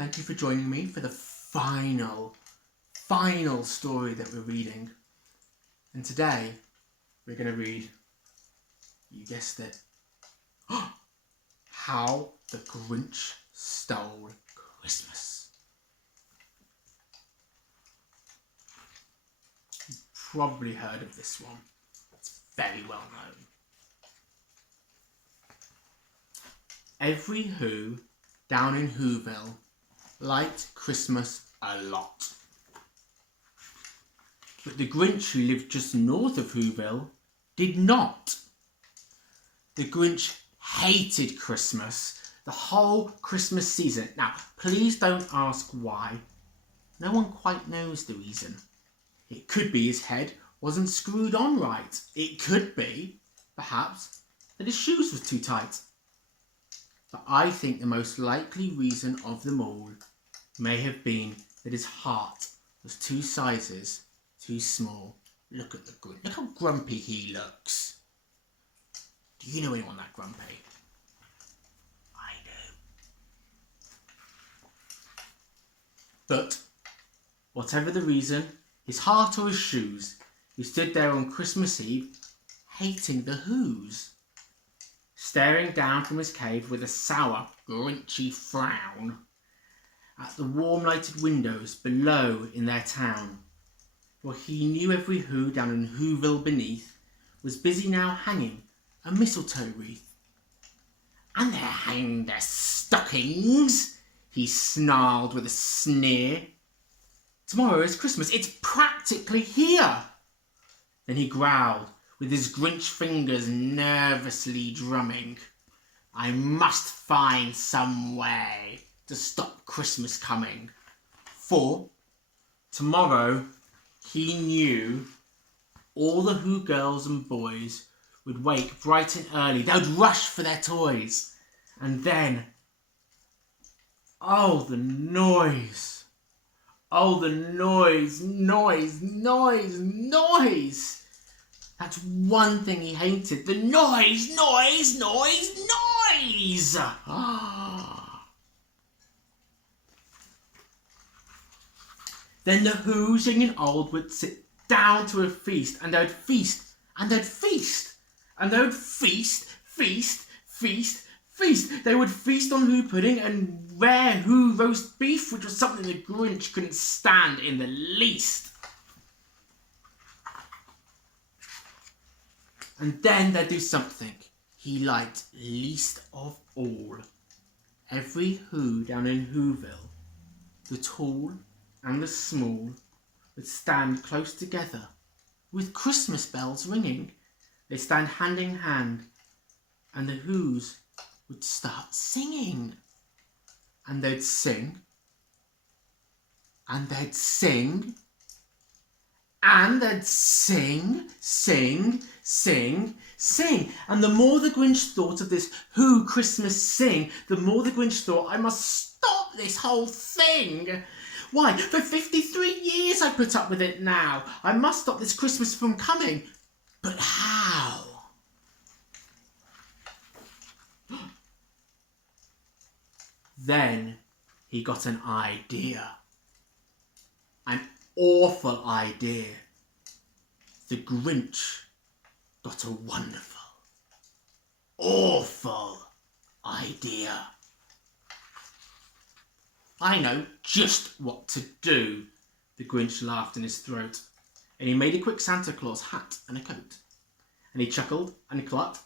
Thank you for joining me for the final story that we're reading. And today, we're going to read, you guessed it, How the Grinch Stole Christmas. You've probably heard of this one. It's very well known. Every Who down in Whoville liked Christmas a lot. But the Grinch who lived just north of Whoville did not. The Grinch hated Christmas, the whole Christmas season. Now, please don't ask why. No one quite knows the reason. It could be his head wasn't screwed on right. It could be, perhaps, that his shoes were too tight. But I think the most likely reason of them all may have been that his heart was 2 sizes too small. Look at the Grinch. Look how grumpy he looks. Do you know anyone that grumpy? I do. But whatever the reason, his heart or his shoes, he stood there on Christmas Eve hating the Whos, staring down from his cave with a sour, grinchy frown at the warm lighted windows below in their town. For he knew every Who down in Whoville beneath was busy now hanging a mistletoe wreath. And they're hanging their stockings, he snarled with a sneer. Tomorrow is Christmas, it's practically here. Then he growled, with his Grinch fingers nervously drumming. I must find some way to stop Christmas coming. For tomorrow, he knew all the Who girls and boys would wake bright and early. They would rush for their toys. And then, oh, the noise. Oh, the noise. That's one thing he hated. The noise. Then the Who's young and old would sit down to a feast, and they'd feast, and they'd feast, and they would feast. They would feast on Who pudding and rare Who roast beef, which was something the Grinch couldn't stand in the least. And then they'd do something he liked least of all. Every Who down in Whoville, the tall and the small, would stand close together with Christmas bells ringing. They'd stand hand in hand, and the Whos would start singing. And they'd sing, and they'd sing, and they'd sing. And the more the Grinch thought of this Who Christmas sing, the more the Grinch thought, I must stop this whole thing. Why, for 53 years I put up with it now. I must stop this Christmas from coming. But how? Then he got an idea. An awful idea. The Grinch got a wonderful, awful idea. I know just what to do, the Grinch laughed in his throat, and he made a quick Santa Claus hat and a coat. And he chuckled and he clucked.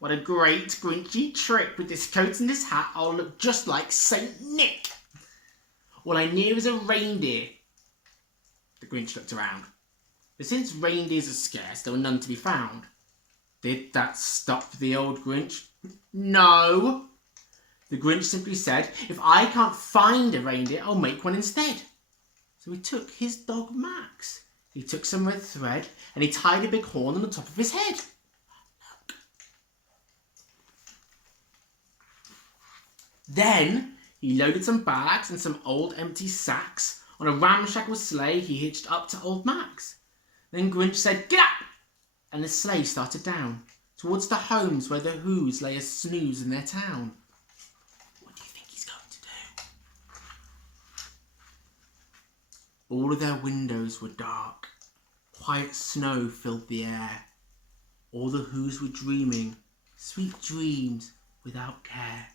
What a great Grinchy trick. With this coat and this hat, I'll look just like Saint Nick. All I need is a reindeer. The Grinch looked around. But since reindeers are scarce, there were none to be found. Did that stop the old Grinch? No. The Grinch simply said, if I can't find a reindeer, I'll make one instead. So he took his dog Max. He took some red thread and he tied a big horn on the top of his head. Look. Then he loaded some bags and some old empty sacks on a ramshackle sleigh he hitched up to old Max. Then Grinch said, get up! And the sleigh started down towards the homes where the Whos lay a snooze in their town. What do you think he's going to do? All of their windows were dark. Quiet snow filled the air. All the Whos were dreaming sweet dreams without care.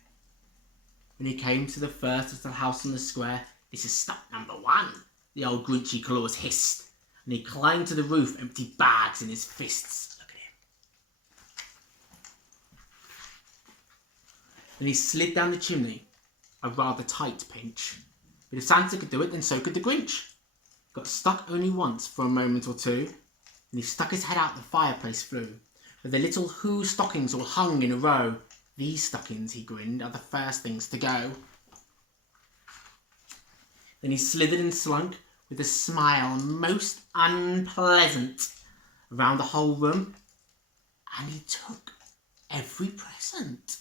When he came to the first little house on the square, "This is stop number 1, the old Grinchy Claus hissed. And he climbed to the roof, empty bags in his fists. Look at him. Then he slid down the chimney, a rather tight pinch. But if Santa could do it, then so could the Grinch. Got stuck only once for a moment or two, and he stuck his head out the fireplace flue, where the little Who stockings all hung in a row. "These stockings," he grinned, "are the first things to go." Then he slithered and slunk, with a smile most unpleasant, around the whole room, and he took every present.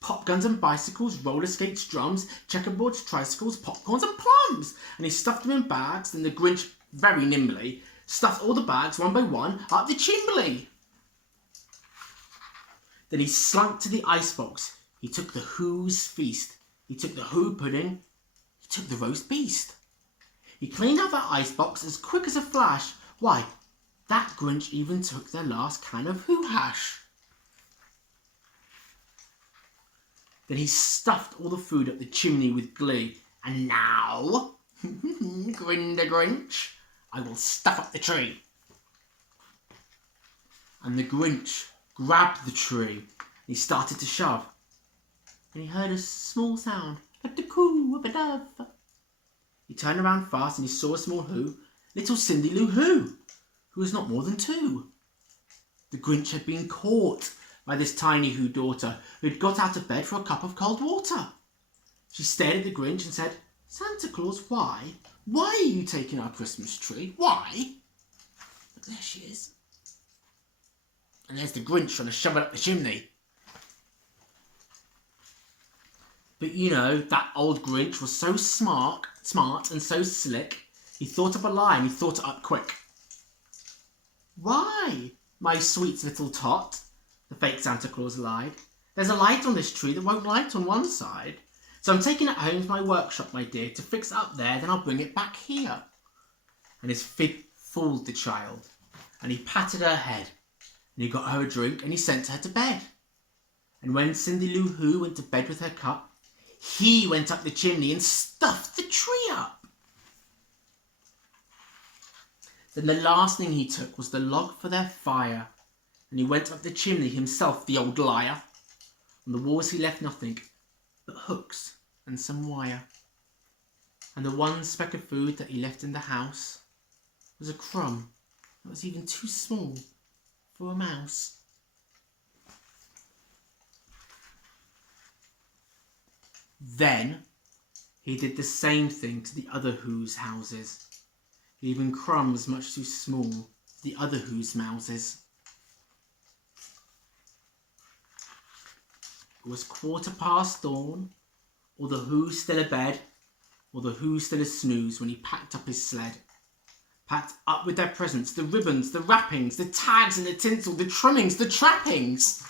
Pop guns and bicycles, roller skates, drums, checkerboards, tricycles, popcorns and plums. And he stuffed them in bags, then the Grinch, very nimbly, stuffed all the bags one by one up the chimney. Then he slunk to the icebox. He took the Who's feast. He took the Who pudding. He took the roast beast. He cleaned out that icebox as quick as a flash. Why, that Grinch even took their last can of Who hash. Then he stuffed all the food up the chimney with glee. "And now," grinned the Grinch, "I will stuff up the tree." And the Grinch grabbed the tree. He started to shove. And he heard a small sound, like the coo of a dove. He turned around fast and he saw a small Who, little Cindy Lou Who was not more than 2. The Grinch had been caught by this tiny Who daughter, who had got out of bed for a cup of cold water. She stared at the Grinch and said, "Santa Claus, why? Why are you taking our Christmas tree? Why?" But there she is. And there's the Grinch trying to shove it up the chimney. But you know, that old Grinch was so smart and so slick, he thought up a lie and he thought it up quick. "Why, my sweet little tot," the fake Santa Claus lied, "there's a light on this tree that won't light on one side. So I'm taking it home to my workshop, my dear, to fix it up there, then I'll bring it back here." And his fib fooled the child, and he patted her head, and he got her a drink, and he sent her to bed. And when Cindy Lou Who went to bed with her cup, he went up the chimney and stuffed the tree up. Then the last thing he took was the log for their fire, and he went up the chimney himself, the old liar. On the walls he left nothing but hooks and some wire. And the one speck of food that he left in the house was a crumb that was even too small for a mouse. Then he did the same thing to the other Who's houses, leaving crumbs much too small for the other Who's mouses. It was 15:15 dawn, or the Who's still abed, or the Who's still a snooze when he packed up his sled. Packed up with their presents, the ribbons, the wrappings, the tags and the tinsel, the trimmings, the trappings.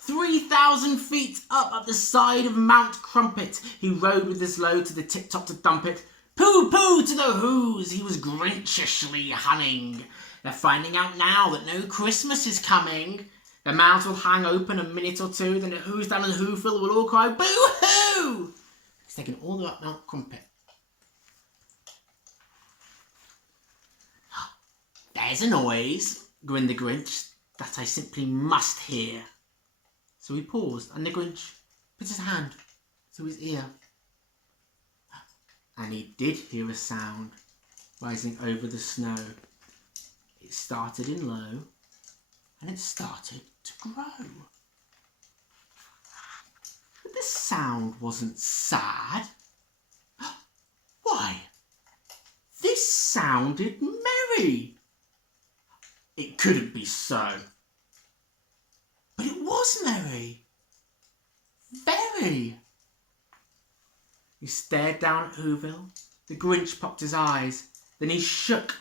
3,000 feet up the side of Mount Crumpet, he rode with his load to the tip-top to dump it. Pooh, pooh to the Who's, he was Grinchishly hunning. They're finding out now that no Christmas is coming. Their mouths will hang open a minute or two, then the Who's down in Whoville will all cry, "Boo-hoo!" It's taken all the way up Mount Crumpet. "There's a noise," grinned the Grinch, "that I simply must hear." So he paused, and the Grinch put his hand to his ear. And he did hear a sound rising over the snow. It started in low, and it started to grow. But the sound wasn't sad. Why, this sounded merry. It couldn't be so. But it was merry. Very. He stared down at Whoville. The Grinch popped his eyes. Then he shook.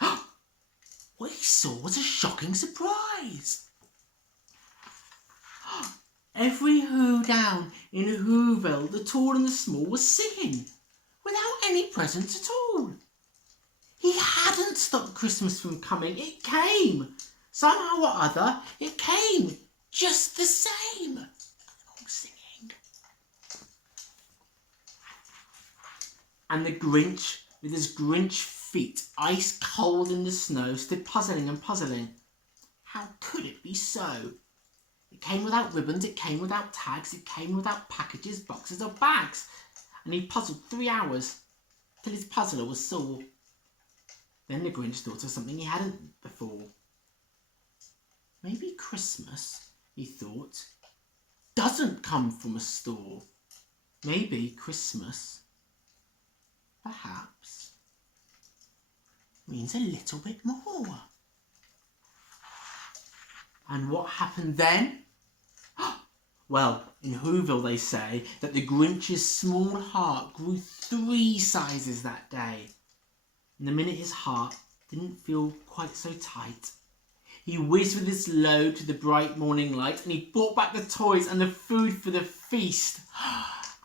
What he saw was a shocking surprise. Every Who down in Whoville, the tall and the small, was singing without any presents at all. all. He hadn't stopped Christmas from coming. It came. Somehow or other, it came. Just the same. All singing. And the Grinch, with his Grinch feet ice cold in the snow, stood puzzling and puzzling. How could it be so? It came without ribbons, it came without tags, it came without packages, boxes or bags. And he puzzled 3 hours, till his puzzler was sore. Then the Grinch thought of something he hadn't before. Maybe Christmas, he thought, doesn't come from a store. Maybe Christmas, perhaps, means a little bit more. And what happened then? Well, in Whoville they say that the Grinch's small heart grew 3 sizes that day. And the minute his heart didn't feel quite so tight, he whizzed with his load to the bright morning light, and he brought back the toys and the food for the feast.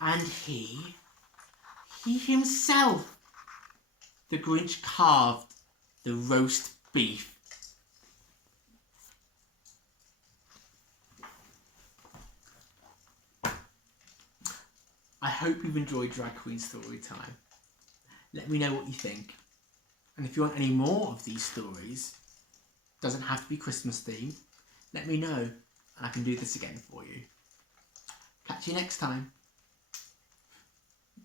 And he himself, the Grinch, carved the roast beef. I hope you've enjoyed Drag Queen Story Time. Let me know what you think. And if you want any more of these stories, doesn't have to be Christmas themed, let me know and I can do this again for you. Catch you next time.